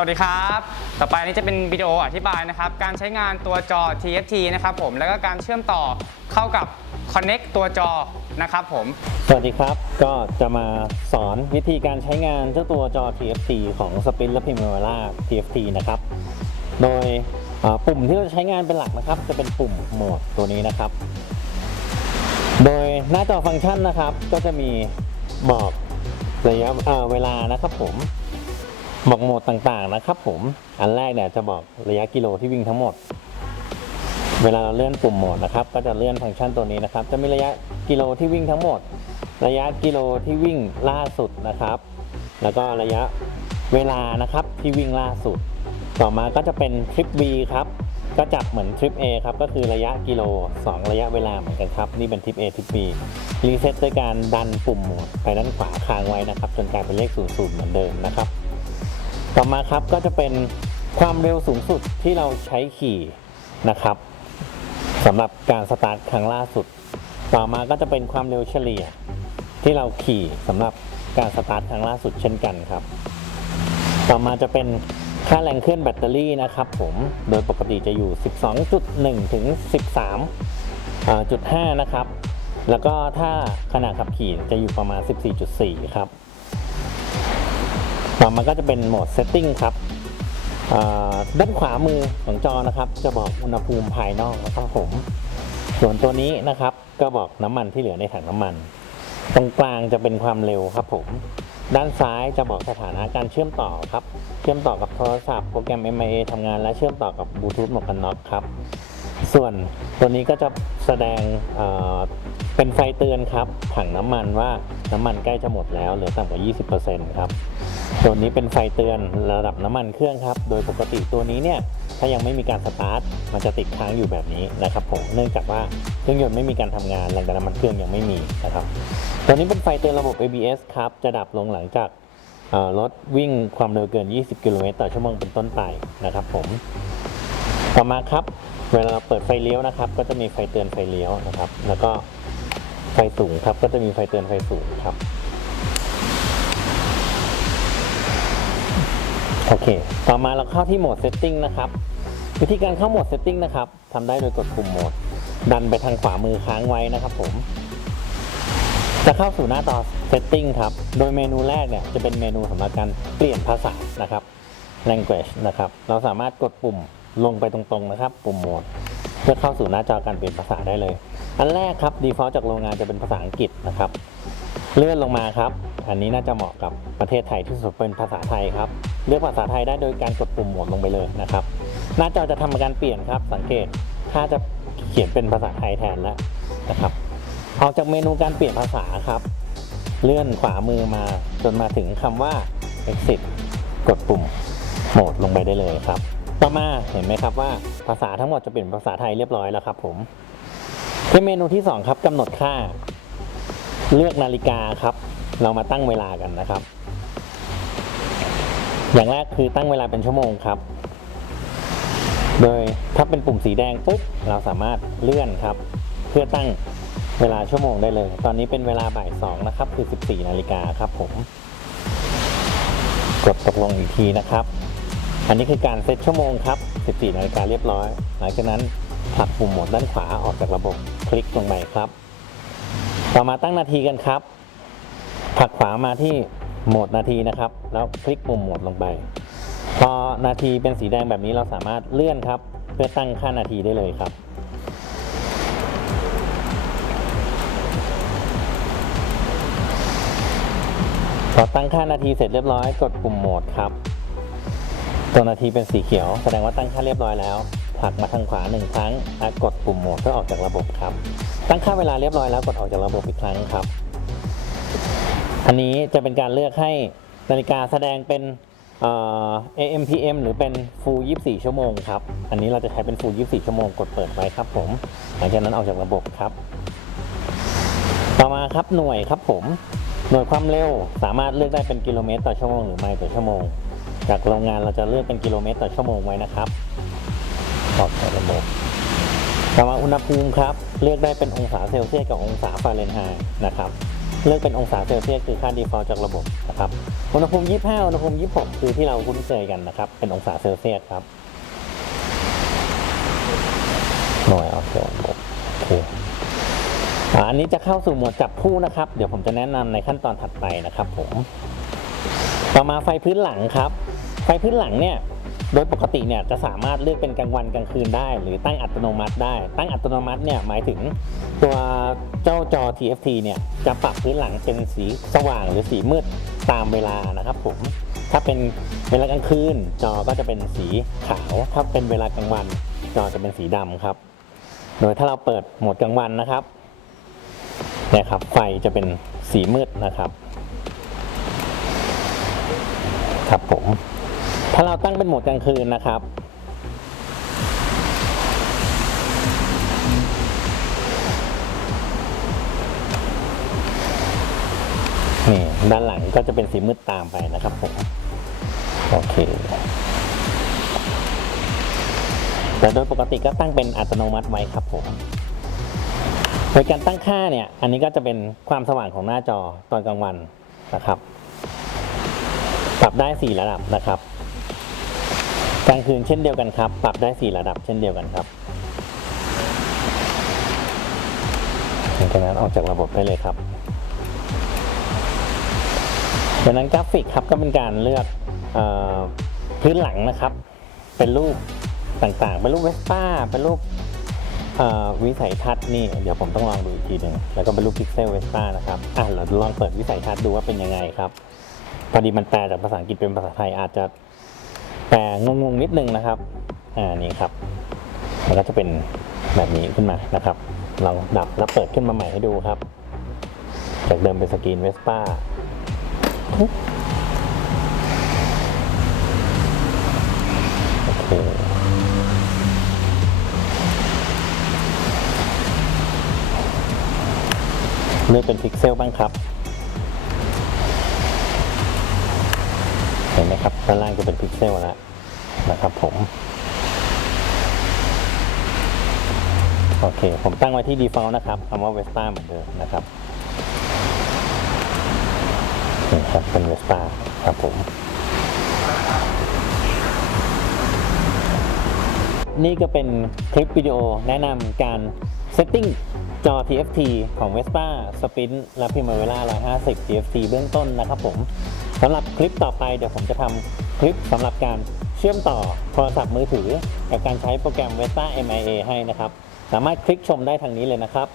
สวัสดีครับ ต่อไปนี้จะเป็นวิดีโออธิบายนะครับ การใช้งานตัวจอ TFT นะครับผม แล้วก็การเชื่อมต่อเข้ากับ Connect ตัวจอนะครับผม สวัสดีครับ ก็จะมาสอนวิธีการใช้งานเจ้าตัวจอ TFT ของ Spin และ Primavera TFT นะครับ โดยปุ่มที่เราจะใช้งานเป็นหลักนะครับ จะเป็นปุ่มโหมดตัวนี้นะครับ โดยหน้าจอฟังก์ชันนะครับ ก็จะมีบอกระยะเวลานะครับผม บอกโหมดต่างๆนะครับผม อันแรกเนี่ยจะบอกระยะกิโลที่วิ่งทั้งหมด เวลาเราเลื่อนปุ่มโหมดนะครับ ก็จะเลื่อนฟังก์ชันตัวนี้นะครับ จะมีระยะกิโลที่วิ่งทั้งหมด ระยะกิโลที่วิ่งล่าสุดนะครับ แล้วก็ระยะเวลานะครับที่วิ่งล่าสุด ต่อมาก็จะเป็นทริป B ครับ ก็จับเหมือนทริป A ครับ ก็คือระยะกิโล 2 ระยะเวลาเหมือนกันครับ นี่เป็นทริป A ทริป B รีเซ็ตโดยการดันปุ่มโหมดไปด้านขวาค้างไว้นะครับ จนกลายเป็นเลข00เหมือนเดิมนะครับ ต่อมาครับก็จะเป็นความเร็วสูงสุดที่เราใช้ขี่นะครับสำหรับการสตาร์ทครั้งล่าสุด ต่อมาก็จะเป็นความเร็วเฉลี่ย ที่เราขี่สำหรับการสตาร์ทครั้งล่าสุดเช่นกันครับ ต่อมาจะเป็นค่าแรงเคลื่อนแบตเตอรี่นะครับผม โดยปกติจะอยู่ 12.1 ถึง 13.5 นะครับ แล้วก็ถ้าขณะขับขี่จะอยู่ประมาณ 14.4 ครับ มาก็จะเป็นโหมด Setting ครับด้านขวามือของจอนะครับ จะบอกอุณหภูมิภายนอกนะครับผม ส่วนตัวนี้นะครับ ก็บอกน้ำมันที่เหลือในถังน้ำมัน ตรงกลางจะเป็นความเร็วครับผม ด้านซ้ายจะบอกสถานะการเชื่อมต่อครับ เชื่อมต่อกับโทรศัพท์โปรแกรม MIA ทำงานและเชื่อมต่อกับบลูทูธหมวกกันน็อกครับ ส่วนตัวนี้ก็จะแสดงเเป็นไฟเตือนครับ ถังน้ำมันว่าน้ำมันใกล้จะหมดแล้วเหลือต่ำกว่า 20%ครับตัวนี้เป็นไฟเตือนระดับน้ำมันเครื่องครับ โดยปกติตัวนี้เนี่ยถ้ายังไม่มีการสตาร์ทมันจะติดค้างอยู่แบบนี้นะครับผมเนื่องจากว่าเครื่องยนต์ไม่มีการทำงานแรงดันน้ำมันเครื่องยังไม่มีนะครับตัวนี้เป็นไฟเตือนระบบ ABS ครับจะดับลงหลังจากรถวิ่งความเร็วเกิน 20 กิโลเมตรต่อชั่วโมงเป็นต้นไปนะครับผมต่อมาครับ เวลาเราเปิดไฟเลี้ยวนะครับ ก็จะมีไฟเตือนไฟเลี้ยวนะครับ แล้วก็ไฟสูงครับ ก็จะมีไฟเตือนไฟสูงครับ โอเค ต่อมาเราเข้าที่โหมด Setting นะครับ วิธีการเข้าโหมด Setting นะครับทำได้โดยกดปุ่มโหมด ดันไปทางขวามือค้างไว้นะครับผม จะเข้าสู่หน้าต่อ Setting ครับ โดยเมนูแรกเนี่ยจะเป็นเมนูสำหรับการเปลี่ยนภาษานะครับ language นะครับ เราสามารถกดปุ่ม ลงไปตรงๆนะครับปุ่มโหมด เพื่อเข้าสู่หน้าจอการเปลี่ยนภาษาได้เลย อันแรกครับ default จากโรงงานจะเป็นภาษาอังกฤษนะครับ เลื่อนลงมาครับ อันนี้น่าจะเหมาะกับประเทศไทยที่สุดเป็นภาษาไทยครับ เลือกภาษาไทยได้โดยการกดปุ่มโหมดลงไปเลยนะครับ หน้าจอจะทำการเปลี่ยนครับ สังเกตถ้าจะเขียนเป็นภาษาไทยแทนแล้วนะครับออกจากเมนูการเปลี่ยนภาษาครับ เลื่อนขวามือมาจนมาถึงคำว่า exit กดปุ่มโหมดลงไปได้เลยครับ ต่อมาเห็นไหมครับว่าภาษาทั้งหมดจะเป็นภาษาไทยเรียบร้อยแล้วครับผมที่เมนูที่สองครับกำหนดค่า เลือกนาฬิกาครับ เรามาตั้งเวลากันนะครับ อย่างแรกคือตั้งเวลาเป็นชั่วโมงครับ โดยถ้าเป็นปุ่มสีแดงปุ๊บเราสามารถเลื่อนครับ เพื่อตั้งเวลาชั่วโมงได้เลย ตอนนี้เป็นเวลาบ่ายสองนะครับคือ 14นาฬิกาครับผม กดตกลงอีกทีนะครับ อันนี้คือการเซตชั่วโมงครับ 14 นาฬิกาเรียบร้อย หลังจากนั้นผลักปุ่มโหมดด้านขวาออกจากระบบ คลิกลงไปครับ ต่อมาตั้งนาทีกันครับ ผลักขวามาที่โหมดนาทีนะครับ แล้วคลิกปุ่มโหมดลงไป พอนาทีเป็นสีแดงแบบนี้เราสามารถเลื่อนครับ เพื่อตั้งค่านาทีได้เลยครับพอตั้งค่านาทีเสร็จเรียบร้อย กดปุ่มโหมดครับ ตัวนาทีเป็นสีเขียว แสดงว่าตั้งค่าเรียบร้อยแล้วผลักมาทางขวาหนึ่งครั้งแล้วกดปุ่มโหมดเพื่อออกจากระบบครับ ตั้งค่าเวลาเรียบร้อยแล้วกดออกจากระบบอีกครั้งครับ อันนี้จะเป็นการเลือกให้นาฬิกาแสดงเป็น AM PM หรือเป็น full 24 ชั่วโมงครับ อันนี้เราจะใช้เป็น full 24 ชั่วโมงกดเปิดไว้ครับผม หลังจากนั้นออกจากระบบครับ ต่อมาครับหน่วยครับผม หน่วยความเร็วสามารถเลือกได้เป็นกิโลเมตรต่อชั่วโมงหรือไมล์ต่อชั่วโมง จากโรงงานเราจะเลือกเป็นกิโลเมตรต่อชั่วโมงไว้นะครับออกจากระบบต่อมาอุณหภูมิครับ เลือกได้เป็นองศาเซลเซียสกับองศาฟาเรนไฮต์นะครับเลือกเป็นองศาเซลเซียสคือค่า default จากระบบนะครับอุณหภูมิ 25 อุณหภูมิ 26 คือที่เราคุ้นเคยกันนะครับ เป็นองศาเซลเซียสครับ หน่วยออกเสียงระบบโอเคอ่าอันนี้จะเข้าสู่หมดจับคู่นะครับ เดี๋ยวผมจะแนะนำในขั้นตอนถัดไปนะครับผม ต่อมาไฟพื้นหลังครับ ไฟพื้นหลังเนี่ยโดยปกติเนี่ยจะสามารถเลือกเป็นกลางวันกลางคืนได้ หรือตั้งอัตโนมัติได้ ตั้งอัตโนมัติเนี่ยหมายถึงตัวเจ้าจอ TFT เนี่ยจะปรับพื้นหลังเป็นสีสว่างหรือสีมืดตามเวลานะครับผมถ้าเป็นเวลากลางคืน จอก็จะเป็นสีขาว ถ้าเป็นเวลากลางวัน จอจะเป็นสีดำครับ โดยถ้าเราเปิดโหมดกลางวันนะครับเนี่ยครับ ไฟจะเป็นสีมืดนะครับ ครับผม ถ้าเราตั้งเป็นโหมดกลางคืนนะครับ นี่ด้านหลังก็จะเป็นสีมืดตามไปนะครับผม โอเค แต่โดยปกติก็ตั้งเป็นอัตโนมัติไว้ครับผมโดยการตั้งค่าเนี่ย อันนี้ก็จะเป็นความสว่างของหน้าจอตอนกลางวันนะครับ ปรับได้ 4 ระดับนะครับ กลางคืนเช่นเดียวกันครับ ปรับได้ 4 ระดับเช่นเดียวกันครับหลังจากนั้นออกจากระบบได้เลยครับจากนั้นกราฟิกครับก็เป็นการเลือกออพื้นหลังนะครับ เป็นรูปต่างๆ เป็นรูปเวสป้า เป็นรูปวิสัยทัศน์นี่เดี๋ยวผมต้องลองดูอีกทีหนึ่งแล้วก็เป็นรูปพิกเซลเวสป้านะครับอะเราลองเปิดวิสัยทัศน์ดูว่าเป็นยังไงครับ พอดีมันแปลจากภาษาอังกฤษเป็นภาษาไทยอาจจะ แปลงงๆนิดนึงนะครับอ่านี่ครับมันก็จะเป็นแบบนี้ขึ้นมานะครับลองดับแล้วเปิดขึ้นมาใหม่ให้ดูครับ จากเดิมเป็นสกรีนเวสป้าโอเคเลือกเป็นพิกเซลบ้างครับ นะครับด้านล่างจะเป็นพิกเซลแล้วนะครับผม โอเค ผมตั้งไว้ที่ default นะครับคำว่า Vespa เหมือนเดิมนะครับนี่ครับเป็น Vespa ครับผม นี่ก็เป็นคลิปวิดีโอแนะนำการเซตติ้งจอ TFT ของ Vespa Sprint และ Primavera 150 TFT เบื้องต้นนะครับผม สำหรับคลิปต่อไปเดี๋ยวผมจะทำคลิปสำหรับการเชื่อมต่อโทรศัพท์มือถือ กับการใช้โปรแกรม Vesta MIA ให้นะครับ สามารถคลิกชมได้ทางนี้เลยนะครับ